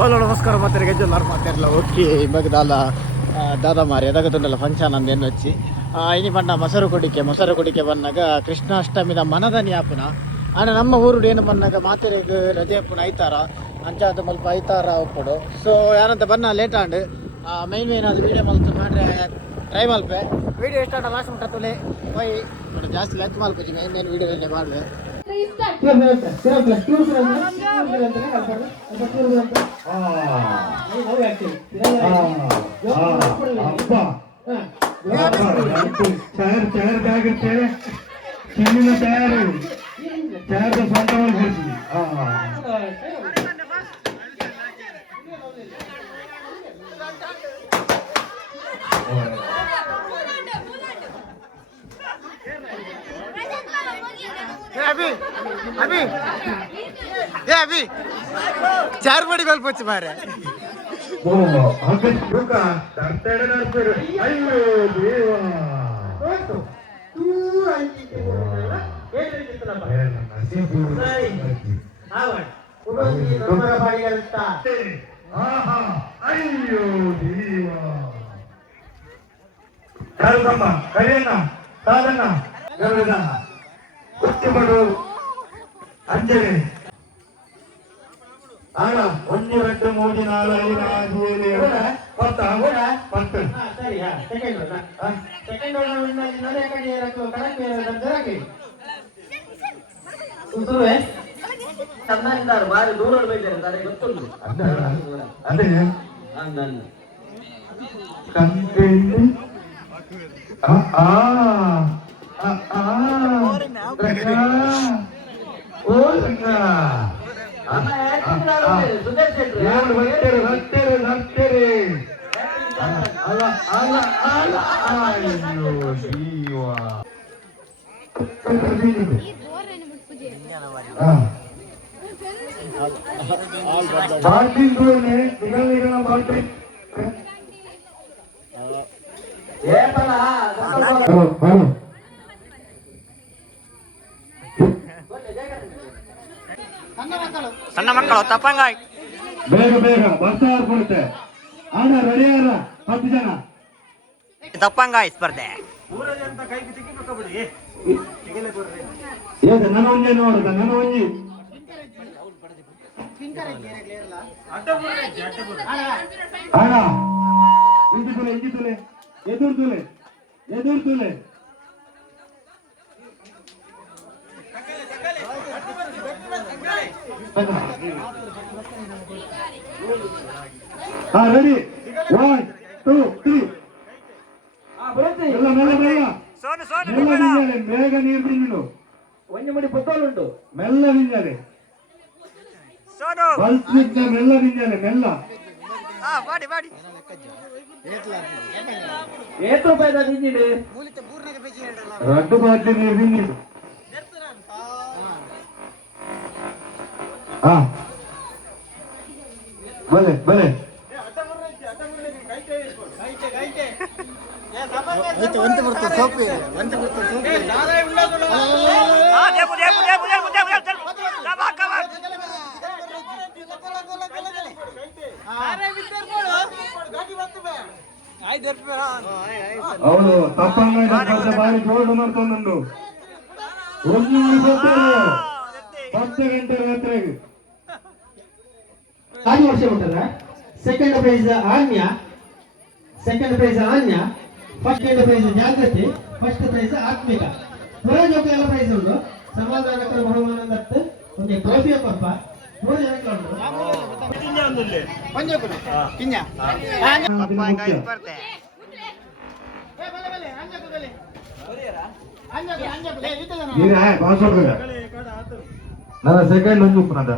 hello ನಮಸ್ಕಾರ ಮಾತಾಡಿ ಗಜ್ಜಲ್ಲಾರು ಮಾತಾಡಲ್ಲ ಓಕೆ ಇವಾಗ ದಾದಾ ಮಾರಿ ಎದಾಗತ್ತುಂಡಲ್ಲ ಫಂಕ್ಷನ್ ಅಂದೇನು వచ్చి ಇನಿ ಬಣ್ಣ ಮೊಸರು ಕುಡಿಕೆ ಬಂದಾಗ ಕೃಷ್ಣಾಷ್ಟಮಿದ ಮನದ ನ್ಯಾಪುನ ಆನೆ ನಮ್ಮ ಊರುಡು ಏನು ಬಂದಾಗ ಮಾತೆರೆಗೆ ರಜೆ ಪುನ ಐತಾರ ಅಂಚಾದ ಮಲ್ಪ ಐತಾರ ಒಪ್ಪಡು ಸೊ ಯಾರಂತ ಬನ್ನ ಲೇಟ್ ಆಂಡ್ ಮೈನ್ ಅದು ವೀಡಿಯೋ ಮಲ್ತು ಮಾಡ್ರೆ ಟ್ರೈ ಮಲ್ಪೆ ವೀಡಿಯೋ ಇಷ್ಟ ಲಾಸ್ಟ್ ಮುಟ್ಟಲೆ ಹೋಯ್ ಜಾಸ್ತಿ ಲೆಂತ್ ಮಲ್ಪಿ ಮೇನ್ ವೀಡಿಯೋ ಮಾಡುವೆ अभी चार बड़ी गोल पच मारे अंजलि आना 1 2 3 4 5 6 7 8 10 ಸರಿ ಸೆಕೆಂಡ್ ನಲ್ಲಿ ನಡೆ ಕಡೆ ಇರಕ್ಕೆ ಕರೆಕ್ಟ್ ಇರಕ್ಕೆ ಉಸುವೆ ಸಣ್ಣಂದಾರು ಬಾರಿ ದೂರ ಬೈತಾರೆ ಗೊತ್ತುಂಟು ಅದೇ ನಾನು ಕಂಪೆನಿ ಆ ಸಣ್ಣ ಮಕ್ಕಳು ತಪ್ಪಂಗಾಯ್ ಬೇಗ ಬೇಗ ಬಸ್ ಕೊಡುತ್ತೆ ಆನ ರೆಡಿ ಆರ 10 ಜನ ತಪ್ಪಂಗಾಯ್ ಸ್ಪರ್ಧೆ ನನ್ನ ಒಂಜೆ ನೋಡುದ ನನ್ನ ಒಂಜಿ ಆಣ ಇಂಜಿ ತುಲೆ ಎದುರು ತುಲೆ ರೆಡಿ 1 2 3 ಬೇಗ ನೀರು ತಿನ್ನಲು ಒಂದು ಮಡಿ ಪೊತ್ತಲು ಉಂಟು ಮೆಲ್ಲ ನಿಂಜಲೆ ಮೆಲ್ಲ ನಿಂಜಲೆ ಮೆಲ್ಲ ಏತ್ ರೂಪಾಯಿ ತಿಂದಿದೆ ರಡ್ಡು ಬಾಟ್ಲಿ ನೀರು ತಿಂದಿದ್ದು ಬಲೆ ಬಲೆ ಅವಳು ತಪ್ಪಂಗ ಬಾರಿ ಜೋಡು ಮಾಡ್ಕೊಂಡು 10 ಗಂಟೆ ರಾತ್ರಿಗೆ ಆರು ವರ್ಷ ಉಂಟಲ್ಲ second prize Anya first prize ಜಾಗೃತಿ ಫಸ್ಟ್ ಪ್ರೈಸ್ ಆತ್ಮಿಕ ಪುರಾಜೋಕ ಎಲ್ಲ ಪ್ರೈಸ್ ಉಂಟು ಸಮಾಧಾನಕರ ಬಹುಮಾನ ದತ್ತು ಒಂದು ಟ್ರೋಫಿಯ ಪಪ್ಪ 3 ನನ್ನ ಸೆಕೆಂಡ್ ಒಂದು ಉಪ್ಪನದ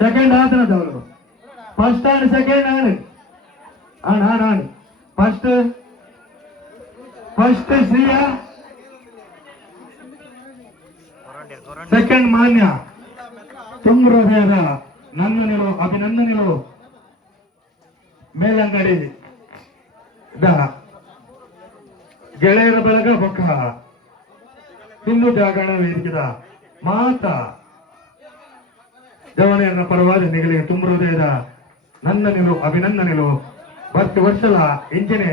ಸೆಕೆಂಡ್ ಆತನದ ಅವರು ಫಸ್ಟ್ ಆನ್ ಸೆಕೆಂಡ್ ಆನ್ ಫಸ್ಟ್ ಶ್ರೀಯ ಸೆಕೆಂಡ್ ಮಾನ್ಯ ತುಂಬ ಹೃದಯದ ನನ್ನನಿಲು ಅಭಿನಂದನೆಗಳು ಮೇಲಂಗಡಿ ಗೆಳೆಯರ ಬಳಗ ಬೊಕ್ಕ ಹಿಂದೂ ಜಾಗರಣ ವೇದಿಕೆದ ಮಾತಾ ದೇವನೆಯನ್ನ ಪರವಾದ ನಿಗಳಿಗೆ ತುಂಬ ಹೃದಯದ ನನ್ನ ಅಭಿನಂದನೆಗಳು ಬರ್ತಿ ವರ್ಷಲ ಇಂಜಿನೆ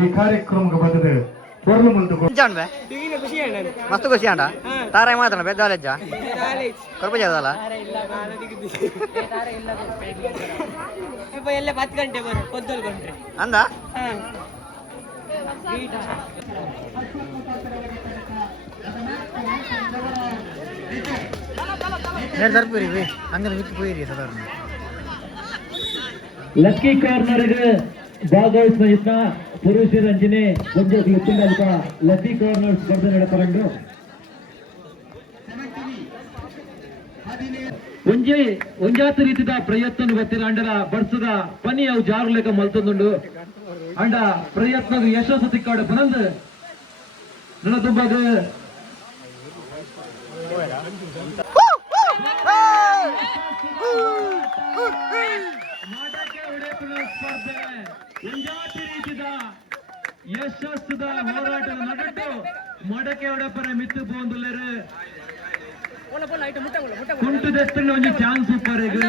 ಈ ಕಾರ್ಯಕ್ರಮಕ್ಕೆ ಬಂದದ್ದು పొరలు ముందు మస్తు ఖుషి అంట తారా మాత్రం పెద్ద కాలేజా కొరప చదవాలా అందా నేను సరిపోయి అంగన విచ్చి పోయి సాధారణ ಲಕ್ಕಿ ಕಾರ್ನರ್ಗೆ ಭಾಗವಹಿಸಿದ ಯತ್ನ ಪುರುಷರ ಅಂಜನೆ ಒಂದು ಕ್ಲಿಪ್ಪಿಂಗ್ ಲಕ್ಕಿ ಕಾರ್ನರ್ ಸ್ಪರ್ಧೆ ನಡೆಪರಂಡು ಒಂಜಾತ ರೀತಿದ ಪ್ರಯತ್ನ ಗೊತ್ತಿರ ಅಂಡರ ಬರ್ಸದ ಪನಿ ಅವು ಜಾರು ಲೆಕ್ಕ ಮಲ್ತೊಂದುಂಡು ಅಂಡ ಪ್ರಯತ್ನದ ಯಶಸ್ಸು ತಿಕ್ಕಾಡು ಬಂದು ನನ್ನ ತುಂಬಾಗ ಸ್ಪರ್ಧೆ ಒಂಜಾತಿ ರೀತಿದ ಯಶಸ್ಸುದ ಹೋರಾಟದ ನಗಟ್ಟು ಮಡಕೆ ಒಡಪರ ಮಿತ್ತು ಪೋಂದುಲ್ಲೆರು ಕುಂಟುದೆಷ್ಟು ಒಂಜಿ ಚಾನ್ಸ್ ಉಪ್ಪರೆಗ್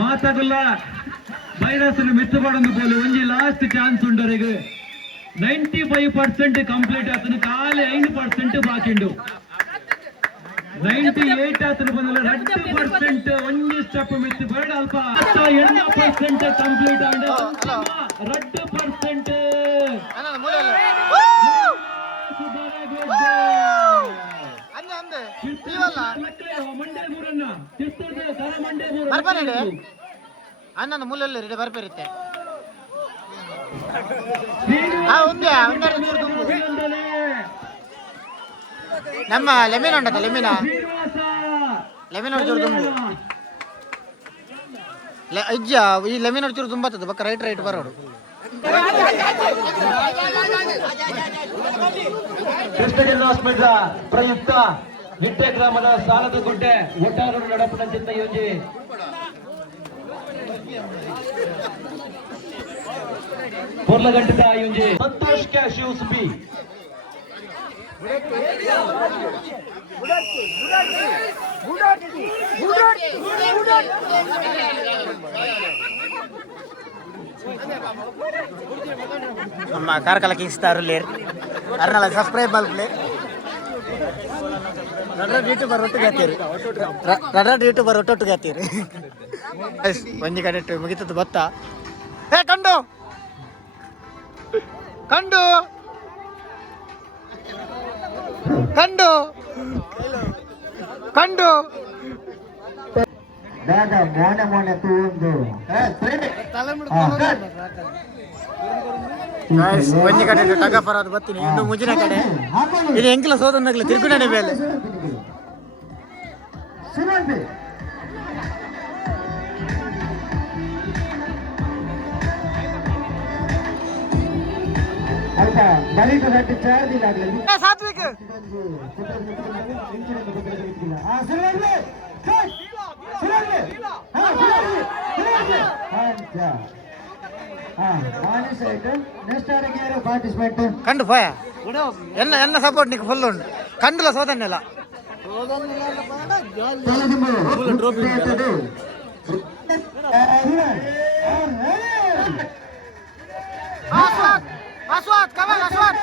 ಮಾತಾಗುಲ್ಲ ವೈರಸ್ ಮಿತ್ತು ಪಡೊಂದು ಪೋಲು ಒಂಜಿ ಲಾಸ್ಟ್ ಚಾನ್ಸ್ ಉಂಡರೆಗ್ 95% ಕಂಪ್ಲೀಟ್ ಆತನು ಕಾಲೆ 5% ಬಾಕಿಂಡು 98 ಆತನು ಬಂದಲ್ಲ 2% ಒಂಜಿ ಸ್ಟೆಪ್ ಮಿತ್ತು ಬೇಡ ಅಲ್ಪ 80% ಕಂಪ್ಲೀಟ್ ಆಂಡ 2% అన్న ముళ్ళు రెడీ బరిపెరితే ನಮ್ಮ ಲೆಮಿನ್ ಉಂಟತ್ತ ಲೆಮಿನ ಚೂರು ತುಂಬು ಇಜ್ಜ ಈ ಲೆಮಿನ್ ಚೂರು ತುಂಬತ್ತದ ಬಕ್ಕ ರೈಟ್ ಬರೋಡು ಕೃಷ್ಣ ಜಿಲ್ಲಾಸ್ಪದ ಪ್ರಯುಕ್ತ ನಿಟ್ಟೆ ಗ್ರಾಮದ ಸಾಲದ ಗುಡ್ಡೆ ಒಟ್ಟಾರು ನಡಪನಂಚಿತ್ತ ಯೋಜಿ పొర్లగంటిద అయ్యుంజి సంతోష్ క్యాష్యూస్ బి ನಮ್ಮ ಕಾರ್ಕಲಕ್ಕೆ ಇಸ್ತಾರು ಲೇರ್ ಅರ್ನಲ ಸಬ್ಸ್ಕ್ರೈಬ್ ಮಲ್ಪ್ಲೆ ಯೂಟ್ಯೂಬರ್ ಒಟ್ಟೊಟ್ಟಿಗೆ ಹತ್ತೀರಿ ಒಂಜಿ ಕಡೆ ಮುಗಿತದ್ದು ಬತ್ತ ಏ ಕಂಡು ಕಂಡು ಕಂಡು ಕಂಡು ಮೋನೆ ತೂಂದು ಒಂಜಿ ಕಡೆ ಟಗ ಪರದು ಬತ್ತೀನಿ ಇನ್ನು ಮುಂಜಿನ ಕಡೆ ಇದು ಎಂಕಿಲ ಸೋದನ್ನಾಗಲಿ ತಿರುಗುಣನೆ ಮೇಲೆ ಸಾತ್ವಿಕ್ కండు పోయా ఎన్న సపోర్ట్ నీకు ఫుల్ ఉండు కండులో సోదన్నెలా అస్వాద్ కమల్ అస్వాద్